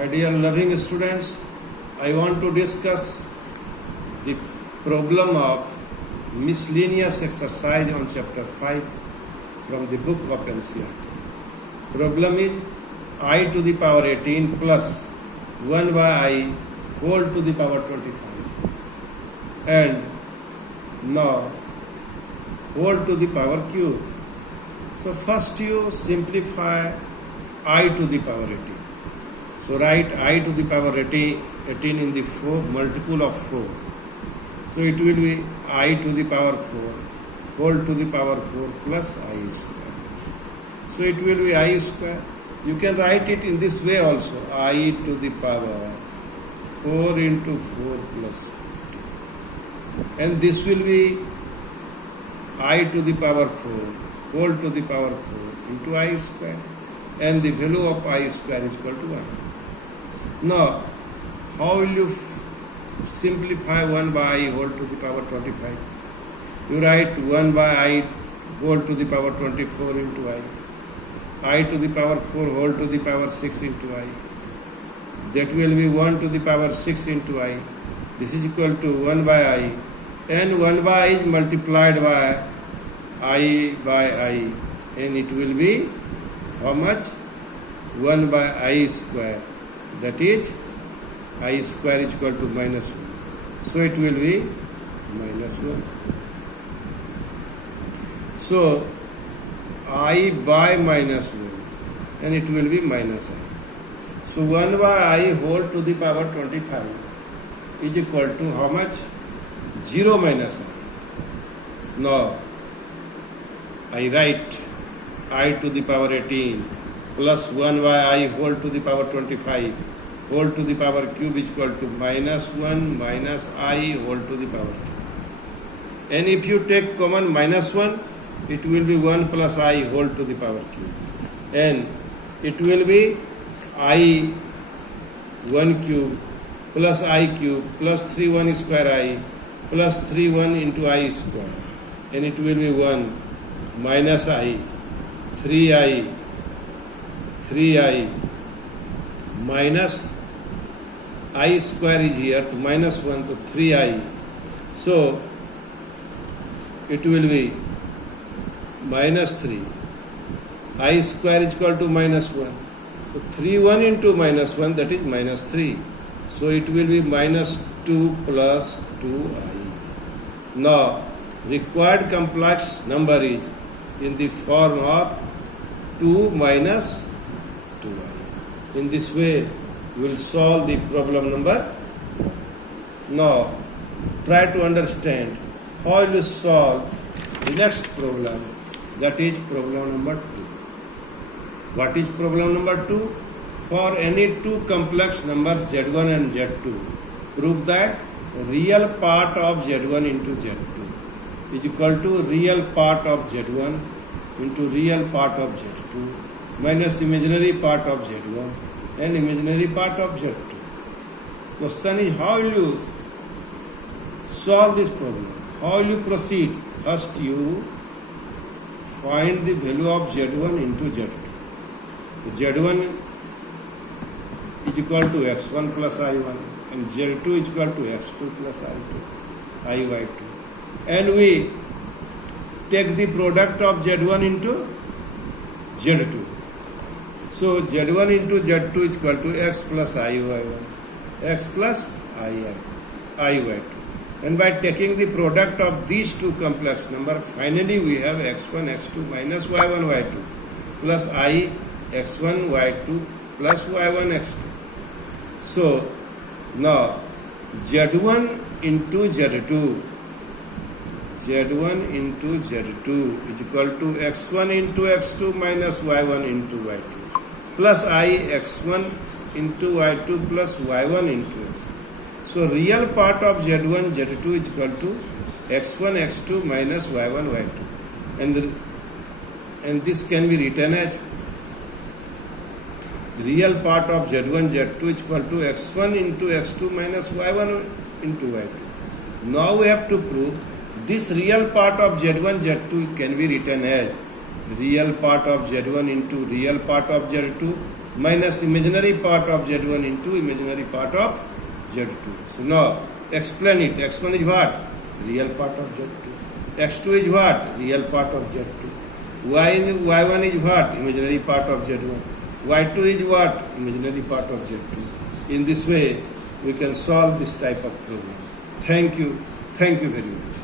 My dear loving students, I want to discuss the problem of miscellaneous exercise on chapter 5 from the book of NCERT. Problem is I to the power 18 plus 1 by I whole to the power 25 and now whole to the power cube. So first you simplify I to the power 18. So write I to the power 18 in the multiple of 4. So it will be I to the power 4 whole to the power 4 plus I square. So it will be I square. You can write it in this way also. I to the power 4 into 4 plus 2. And this will be I to the power 4 whole to the power 4 into I square. And the value of I square is equal to 1. Now, how will you simplify 1 by I whole to the power 25? You write 1 by I whole to the power 24 into I to the power 4 whole to the power 6 into I. That will be 1 to the power 6 into I. This is equal to 1 by I. And 1 by I is multiplied by I. And it will be how much? 1 by I square. That is I square is equal to minus 1. So it will be minus 1. So I by minus 1 and it will be minus I. So 1 by I whole to the power 25 is equal to how much? 0 minus I. Now I write I to the power 18 plus 1 by I whole to the power 25 whole to the power cube is equal to minus 1 minus I whole to the power cube. And if you take common minus 1, it will be 1 plus I whole to the power cube. And it will be I 1 cube plus I cube plus 3 1 square I plus 3 1 into I square. And it will be 1 minus I 3I minus I square is here to minus 1 to 3I. So it will be minus 3. I square is equal to minus 1. So 3 1 into minus 1, that is minus 3. So it will be minus 2 plus 2I. Now required complex number is in the form of 2 minus 2I. In this way, we will solve the problem number 1. Now, try to understand how you solve the next problem, that is problem number 2. What is problem number 2? For any two complex numbers Z1 and Z2, prove that real part of Z1 into Z2 is equal to real part of Z1 into real part of Z2 minus imaginary part of Z1 and imaginary part of Z2. Question is how will you solve this problem? How will you proceed? First you find the value of Z1 into Z2. Z1 is equal to x1 plus I1 and Z2 is equal to x2 plus IY2. And we take the product of Z1 into Z2. So Z1 into Z2 is equal to x plus IY1, x plus IY2. And by taking the product of these two complex numbers, finally we have x1, x2 minus y1, y2 plus I x1, y2 plus y1, x2. So now Z1 into Z2 is equal to x1 into x2 minus y1 into y2 plus I x1 into y2 plus y1 into x2. So real part of Z1, Z2 is equal to x1, x2 minus y1, y2. And this can be written as real part of Z1, Z2 is equal to x1 into x2 minus y1 into y2. Now we have to prove this real part of Z1, Z2 can be written as real part of Z1 into real part of Z2 minus imaginary part of Z1 into imaginary part of Z2. So now explain it. X1 is what? Real part of Z2. X2 is what? Real part of Z2. Y1 is what? Imaginary part of Z1. Y2 is what? Imaginary part of Z2. In this way, we can solve this type of problem. Thank you. Thank you very much.